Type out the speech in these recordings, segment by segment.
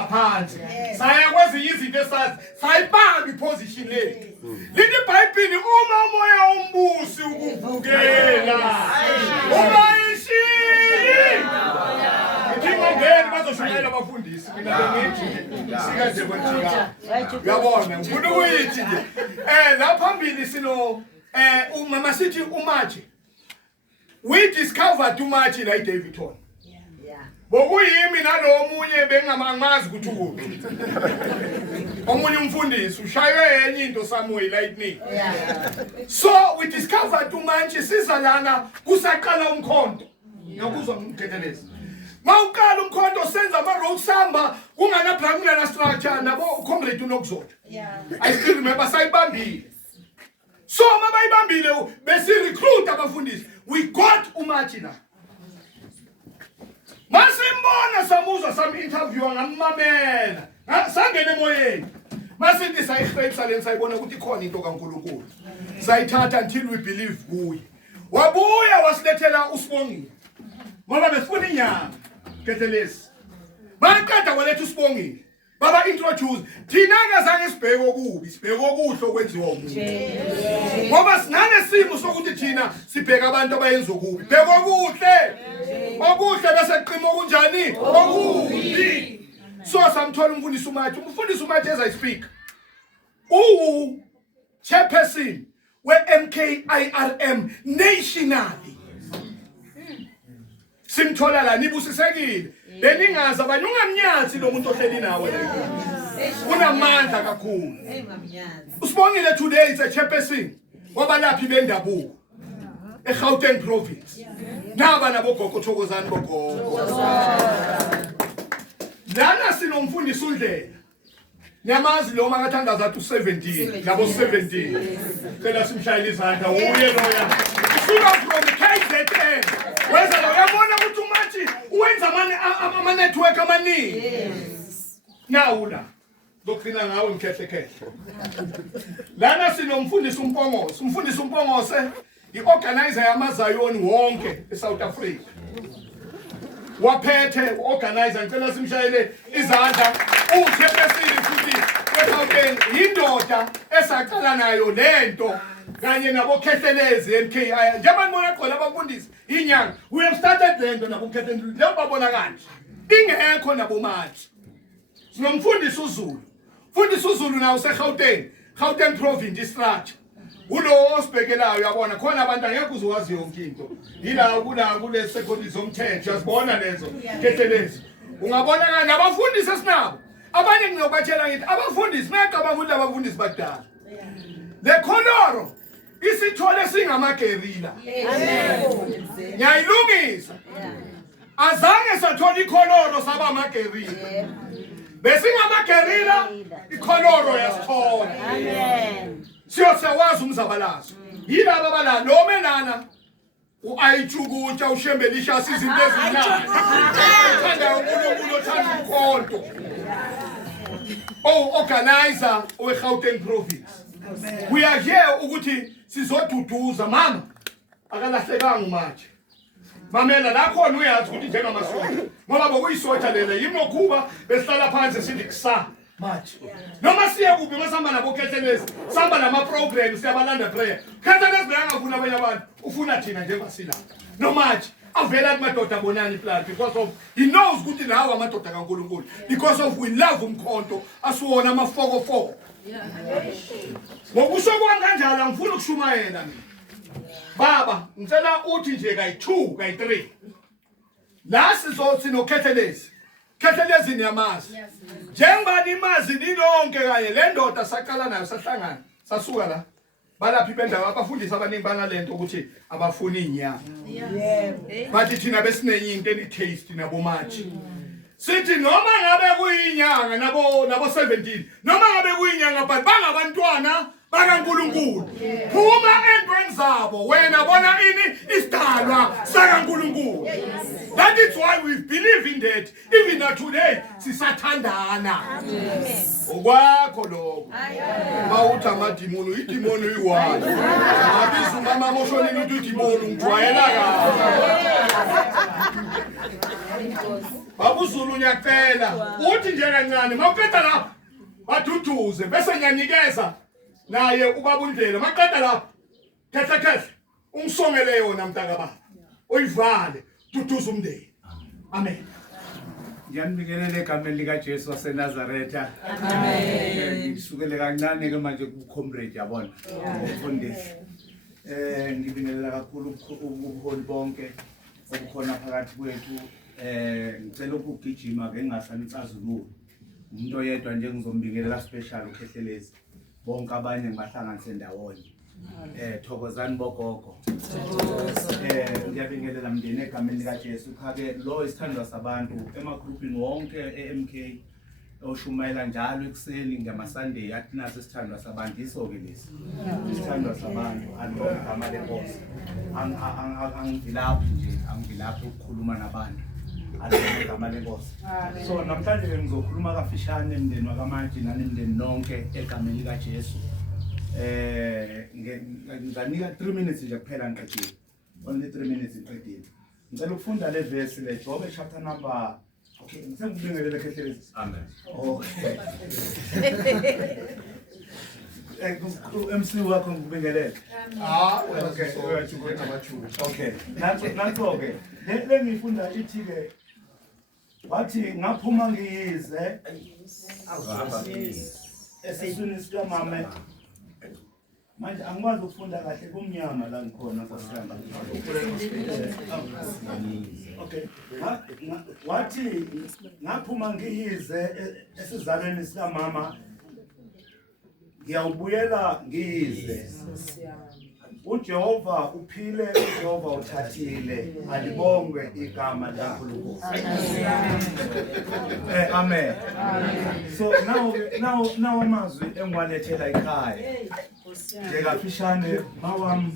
phansi sayakwazi izinto esazi sayibamba iposition lethu lithi iBhayibheli uma umoya ombusi ukuvukela ungayishili ngingongeni bazoshumayela abafundisi mina bengithi sika nje kwenjika uyabona ngifuna ukuyithi nje la phambili sino umama sithi uMaji we discovered uMaji la eDaveyton. Bokuyimi nalo omunye bengamamazi ukuthi ukuphi. Omunye umfundisi ushaywe enye into Samuel lightning. So we discovered uMaji sizalana kusaqala umkhonto. Ngiyakuzwa ngikhetheleza. Mawuqala umkhonto senza ama road samba kungana primary na structure nabo comrade uNokuzotha. I still remember sayibambile. So mabayibambile bese recruit abafundisi. We got uMaji na. Masimbona samuzwa sam interview ngamamela sangene emoyeni masithi sayihlekisa leni sayibona ukuthi ikhona into kaNkulunkulu sayithatha until we believe kuye wabuya wasilethela uSibongile ngoba besifuna inyanga kethelesi baqeda kwalethu uSibongile baba introduce thina ngazange sibheke okubi sibheke okuhle okwenziwa umuntu ngoba sinane simo sokuthi thina sibheka abantu abayenza okubi bheke okuhle bese qhima okunjani okubi so samthola umfundisi uMaji as I speak chairperson we MKIRM nationally simthola la nibusisekile beningazi abanye ungamnyathi lo muntu ohleli nawe unamandla kakhulu uSibongile today is a chairperson wabalaphi bendabuko eGauteng province naba nabogogo Thokozani bogogo lana sinomfundisi uNdlela nyamazi lo makathandaza ukuthi 17 yabo 17 cela simshayile izandla uye loya usuka from KZN wenza lo yabona ukuthi uMaji uwenza ama network amaningi nawula dokufina ngawe mkhehle lana sinomfundisi uMpongose i-organizer yamaZayoni wonke eSouth Africa waphethe organizer ngicela simshayele izandla uchairperson futhi weGauteng indoda esaqala nayo lento kanye nabokhethelezi MKI njengoba ngibona khona abafundisi inyanga we have started lento nabokhethelezi lebo babona kanje ingekho naboMaji sinomfundisi uZulu nawo seGauteng province structure ulo osibhekelayo uyabona khona abantu angeke uzowazi yonke into yila kule secondary zomthetho uyazibona lezo kethelezi ungabona kana nabafundisi esinabo abanye ngizobatshela ngithi abafundisi ngiyacabanga ukuthi abafundisi badala le khonoro isithole singamagerila ngiyayilungisa azange sathola ikhonoro saba amagerila besingamagerila ikhonoro yasithola amen siyosewazi umzabalazo yilabo abala nomelana uAyijukutsha uShembelisha izinto ezincane uthanda uNkulunkulu othanda umkhonto organizer weGauteng province we are here ukuthi sizoduduza mama akalahlekanga uMaji mamela la khona uyazi ukuthi njengamasonto ngoba bokuyisotha lela yimokhuba besihlala phansi sithi kusa Maji noma siya kuphi masamba nabokhethelezi samba nama programs siyabalanda prayer khethelezi bayangafuna abanye abantu ufuna thina njengasila noMaji avela kumadoda bonani plan because of he knows ukuthi nawo amadoda kaNkulunkulu because of we love umkhonto asiwona amafokofoko ngokusho kwanganjalo ngifuna ukushumayela mina baba ngicela uthi nje kayi2 kayi3 la sizothi nokhethelezi Kethelezi niyamazi njengoba nimazi nilonke kanye le ndoda saqala nayo sahlangana sasuka la balaphi bendawo abafundisi abaningi banalento ukuthi abafuni inyanga bathi thina besinenye into eni taste naboMaji sithi noma ngabe kuyinyanga nabo 17 noma ngabe kuyinyanga but bangabantwana bakaNkulunkulu phuma endweni zabo wena bona ini isidalwa sakaNkulunkulu. That is why we believe in that even today sisathandana okwakho lokho bawuthi amadimoni idimoni uyiwani abiza umama moshonini uthi idimoni ngijwayela kahle Babuzulu ngiyacela uthi nje kancane mawuqeda lapha baduduze bese ngiyanikeza naye ubaba uNdlela maqeda lapha khethe ungisongele yona mntaka baba uyivale duduza umndeni amen. Ngiyanibingelela egameni lika Jesu waseNazaretha. Amen. Ngisukele kancane ke manje ku comrade yabona. Umfundisi. Ngibingelela kakhulu ubuholi bonke obukhona phakathi kwethu. Ngicela ukugijima ke ngingasanicazululi. Umuntu oyedwa nje ngizombingelela special ukhehlelezi. Bonke abanye ngibahlanganise ndawonye. Thokozani bogogo. Ngiyabingelela mndeni egameni lika Jesu khake lo isithandwa sabantu emagroupini wonke eMK oshumayela njalo ekuseni ngamaSunday athi naso isithandwa sabantu isoke lesi. Isithandwa sabantu alibonga lenkosi. Angivilaphi nje angivilaphi ukukhuluma nabantu. Alibonga lenkosi. So namhlanje ngizokhuluma kafishane mndeni wakamanje nanemndeni nonke egameni lika Jesu. Ngizanika 3 minutes nje kuphela ngiqedile. Only 3 minutes ngiqedile. Ngicela ukufunda le verse le Job chapter number okay ngisengibingelele khehlezi. Amen. Okay. MC wakho ngibingelele. Okay. Okay. Nanso ke. Le ngifunda ithi ke wathi ngaphuma ngiyize esiswini sika mama manje angikwazi ukufunda kahle kumnyama la ngikhona kwasihamba. Okay. Wathi ngaphuma ngiyize esizalweni sika mama ngiyawubuyela ngiyize. UJehova uphile, uJehova uthathile, alibongwe igama likaNkulunkulu. Amen. So now amazwi engwalethela ekhaya. Njengafishane mawami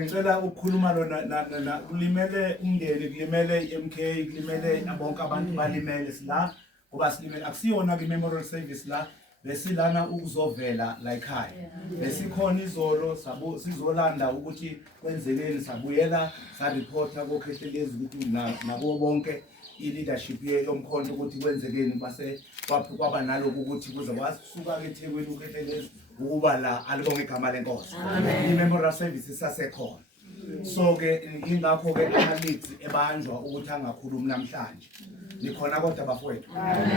ngicela ukukhuluma lona kulimele umndeni, kulimele iMK, kulimele bonke abantu balimele sila ngoba silimele akusiyona ke memorial service la besilana ukuzovela la ekhaya. Besikhona izolo sizolanda ukuthi kwenzekeni sabuyela sa reporta kokhehlelezi ukuthi nabo bonke i-leadership yomkhonto ukuthi kwenzekeni base kwaba naloko ukuthi kuze kwasuka ke eThekwini ukhehlelezi ukuba la alibonge igama lenkosi. I-memorial service sasekhona. So ke ingakho ke ama-leads ebanjwa ukuthi angakhulumi namhlanje. Nikhona kodwa bafowethu.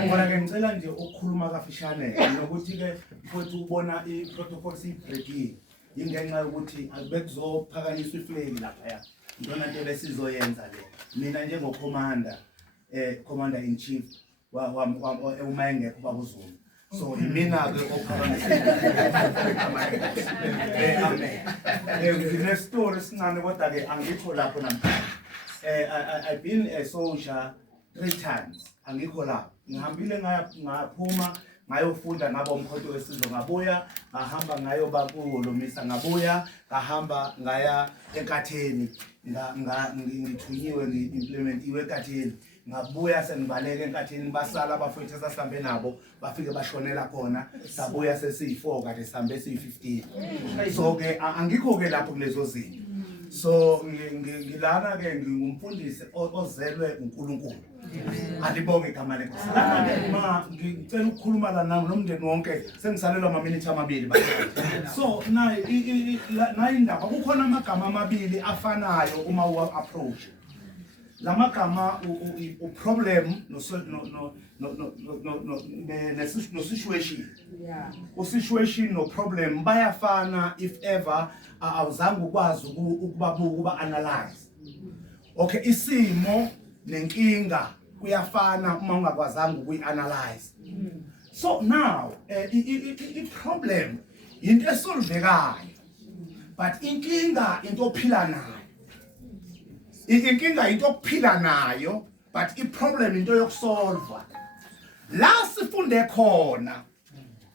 Bona ke ngicela nje ukukhuluma kafishane nokuthi ke mfowethu ubona i-protocol si-breakile. Ingenxa yokuthi akubekuzophakanyiswa iflag lapha. Intona nto besizoyenza le. Mina njengocommander commander in chief uma engekho babuzulu. So imina ke ophakamisa. Amen. Next story sincane kodwa ke angikho lapho namhlanje. I've been a soldier 3 times. Angikho lapho. Ngihambile ngaphuma ngayofunda ngaba umkhonto wesizwe ngabuya ngahamba ngayoba kuLomisa ngabuya ngahamba ngaya eNkatheni ngithunyiwe ngiimplementiwe eNkatheni ngabuya sengibaleke eNkatheni basala abafowethu esasambe nabo bafike bashonela khona sabuya sesi4 kade sambe si15. So ke angikho ke lapho kulezo zinto. So ngilana ke ngingumfundisi ozelwe uNkulunkulu. Alibonge igama lenkosi. Lana ngicela ukukhuluma la nami nomndeni wonke sengisalelwa ama-minute amabili. So na indaba kukhona amagama amabili afanayo uma u-approach. La magama u-problem no situation. U-situation no problem bayafana if ever awuzange ukwazi ukuba analyze. Okay, isimo nenkinga kuyafana uma ungakwazanga ukuyi-analyze. So now i-problem into esolvekayo but inkinga into ophila nayo. Inkinga into okuphila nayo but i-problem into yokusolva. La sifunde khona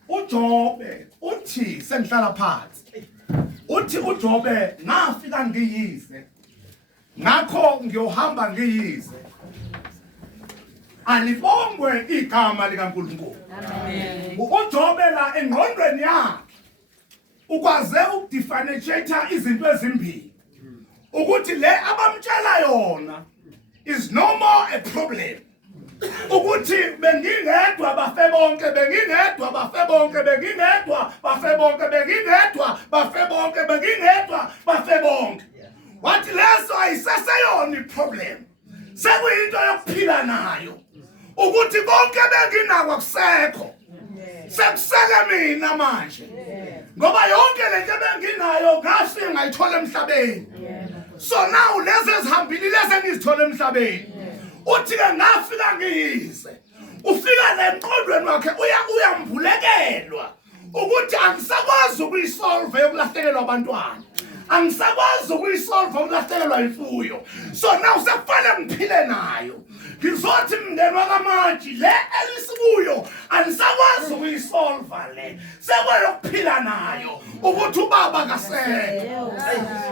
uJobe uthi sengihlala phansi. Uthi uJobe ngafika ngiyize. Ngakho ngiyohamba ngiyize. Alibongwe igama likaNkulunkulu. Amen. uJobe la engqondweni yakhe ukwaze ukudifferentiate izinto ezimbili. Ukuthi le abamtshela yona is no more a problem. Ukuthi bengingedwa bafe bonke bengingedwa bafe bonke bengingedwa bafe bonke bengingedwa bafe bonke bengingedwa bafe bonke. Wathi leso ayisaseyona iproblem. Sekuyinto yokuphila nayo. Ukuthi konke benginakho kusekho. Sekusele mina manje. Ngoba yonke lento benginayo ngafika ngayithola emhlabeni. So now lezi ezihambile lezi engizithola emhlabeni. Uthi ke ngafika ngiyize. Ufika nemqondweni wakhe uyambulekelwa ukuthi angisakwazi ukuyisolve yokulahlekelwa abantwana. Angisakwazi ukuyisolve ukulahlekelwa imfuyo. So now sekufanele ngiphile nayo. Ngizothi mndeni wakamaji le elisikuyo anisakwazi ukuyisolve le. Sekweyokuphila nayo ukuthi ubaba kasekho.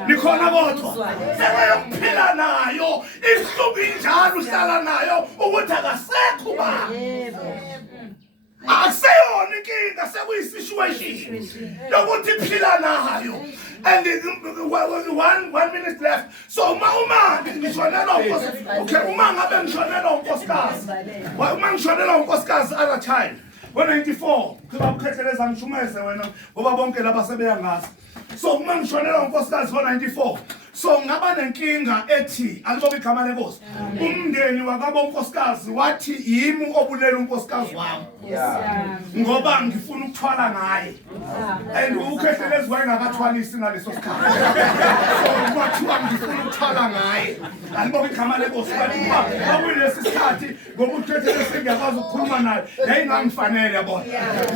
Nikhona kodwa. Sekweyokuphila nayo ihluku injalo uhlala nayo ukuthi akasekho ubaba. Akuseyona inkinga sekuyisituation yokuthi phila nayo. And 1 minute left. So uma ngishonela okay uma ngabe ngishonela unkosikazi. Uma ngishonela unkosikazi other time. Ngo94 kuba ukhetheleza ngishumeze wena ngoba bonke laba sebeya ngazi. So uma ngishonela unkosikazi ngo94 so ngaba nenkinga ethi alibobe igama lenkosi. Umndeni wakabo unkosikazi wathi yimi obulela unkosikazi wami. Ngoba ngifuna ukuthwala ngaye. And ukhethelezi wayengakathwalisi ngaleso sikhathi. So kwathiwa ngifuna ukuthwala ngaye. Alibobe igama lenkosi ngoba kulesi sikhathi ngoba ukhethelezi ngiyakwazi ukukhuluma naye yayingangifanele yabona.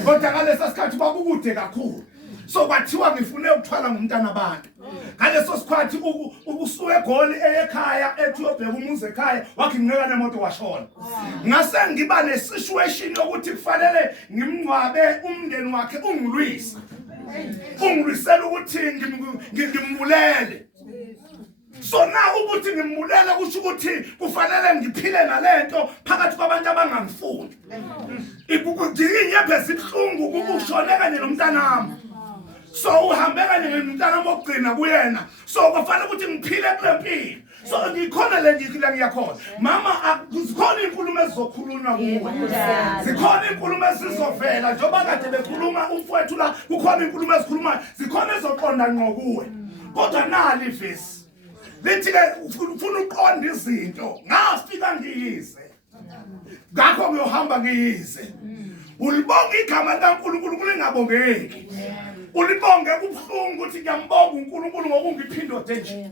Kodwa ngalesi sikhathi bakukude kakhulu. So kwathiwa ngifune ukuthwala ngumntana abantu. Ngaleso sikhathi ukusuka eGoli ekhaya ethi uyobheka umuzi ekhaya wakhe nginika nemoto washona. Ngase ngiba nesituation yokuthi kufanele ngimngcwabe umndeni wakhe ungilwisa. Ungilwisela ukuthi ngimbulele. So now ukuthi ngimbulele kusho ukuthi kufanele ngiphile nalento phakathi kwabantu abangangifuni. Ikukudinyebhe sibhlungu ukushone kanye nomntana wami. So uhambe kanye nomntana wokugcina kuyena. So kufanele ukuthi ngiphile kulempilo. So ngikhona le ngikila ngiyakhona. Mama akuzikhona inkulumo ezizokhulunywa kuwe. Zikhona inkulumo ezizovela njengoba kade bekhuluma umfowethu la kukhona inkulumo ezikhuluma zikhona ezoqonda ngqo kuwe. Kodwa nali vesi. Lithi ke ufuna uqonda izinto ngafika ngiyize. Ngakho ngiyohamba ngiyize. Ulibonga igama likaNkulunkulu kulingabongeki. Ulibonge kubhlungu ukuthi ngiyambonga uNkulunkulu ngokungiphinda indoda enje.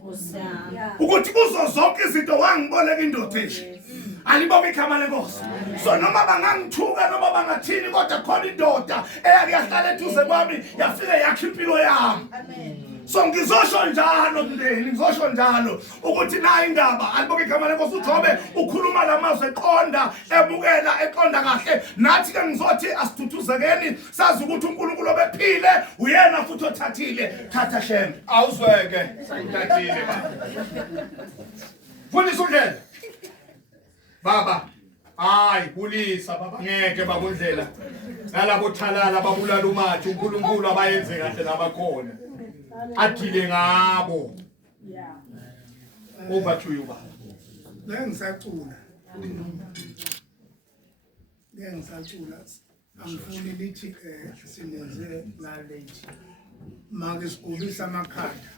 Ukuthi kuzo zonke izinto wangiboleka indoda enje. Alibonge igama lenkosi. So noma bangangithuka noma bangathini kodwa khona indoda eyake yahlala eduze kwami yafika yakhe impilo yami. Amen. So ngizosho njalo mndeni ngizosho njalo ukuthi nayi indaba alibonge igama lenkosi uJobe ukhuluma lamazwi eqonda ebukela eqonda kahle nathi ke ngizothi asithuthuzekeni sazi ukuthi uNkulunkulu obephile uyena futhi othathile thatha shembe awuzweke sayithathile baba Fundisa undlela baba hayi kulisa baba ngeke bakundlela nalabo thalala babulala umathi uNkulunkulu abayenze kahle nabakhona adile ngabo. Over to you baba. Lengisacula angifuni lithi sinenze la late manje sikubisa amakhanda.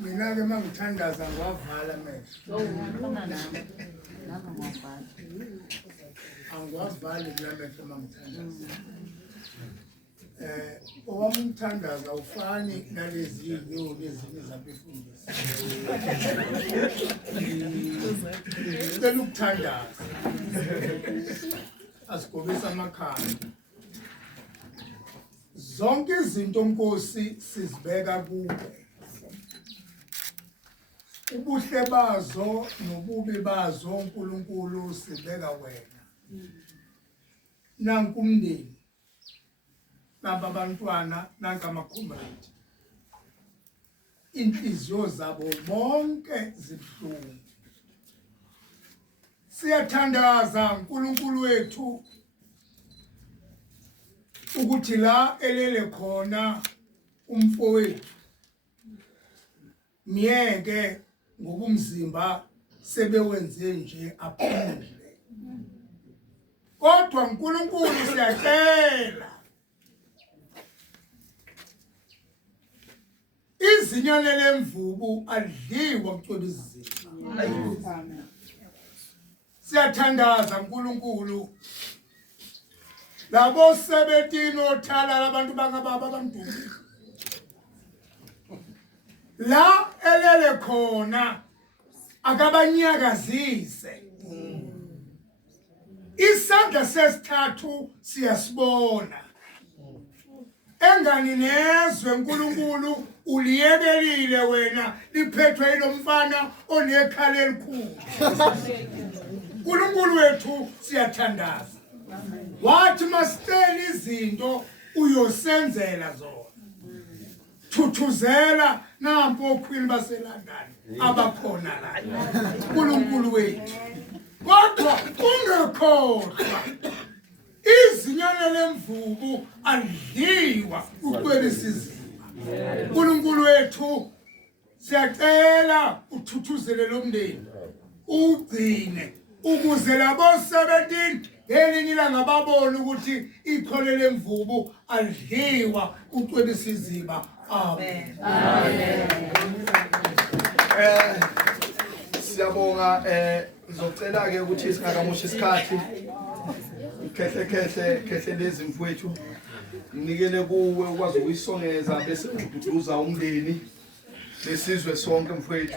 Mina ke mangithandaza ngiwavala mehlo. Angiwavala kulamehlo mangithandaza. Owami umthandaza ufani nalezi inyoni ezinye zabefundisi. Ngicela ukuthandaza. Asigobisa amakhanda. Zonke izinto Nkosi sizibeka kuwe. Ubuhle bazo nobubi bazo uNkulunkulu sibeka wena. Nanku umndeni. Naba bantwana nanka amakhomrade. Inhliziyo zabo bonke zibhlungu. Siyathandaza uNkulunkulu wethu ukuthi la elele khona umfowethu miyeke ngoba umzimba sebewenze nje aphumule. Kodwa uNkulunkulu siyacela izinyane lemvubu adliwa kucwela izizima. Siyathandaza uNkulunkulu labo 17 othala labantu bangababa abamdumile la elele khona akabanyakazise. Isandla sesithathu siyasibona engani nezwe uNkulunkulu uliyekelile wena liphethwe yilomfana onekhala elikhulu. uNkulunkulu wethu siyathandaza wathi masicela izinto uyosenzela zona. Thuthuzela nampo okhwini baselandani abakhona la uNkulunkulu wethu. Kodwa ungekhohlwa izinyane lemvubu adliwa ucwela isizima. uNkulunkulu wethu siyacela uthuthuzele lo mndeni ugcine ukuze labo 17 ngelinye ilanga babone ukuthi ikhole lemvubu adliwa ucwela isizima. Amen. Siyabonga ngizocela ke ukuthi singakamoshi isikhathi khehle lezi mfowethu nginikele kuwe ukwazi ukuyisongeza bese ududuza umndeni lesizwe sonke mfowethu.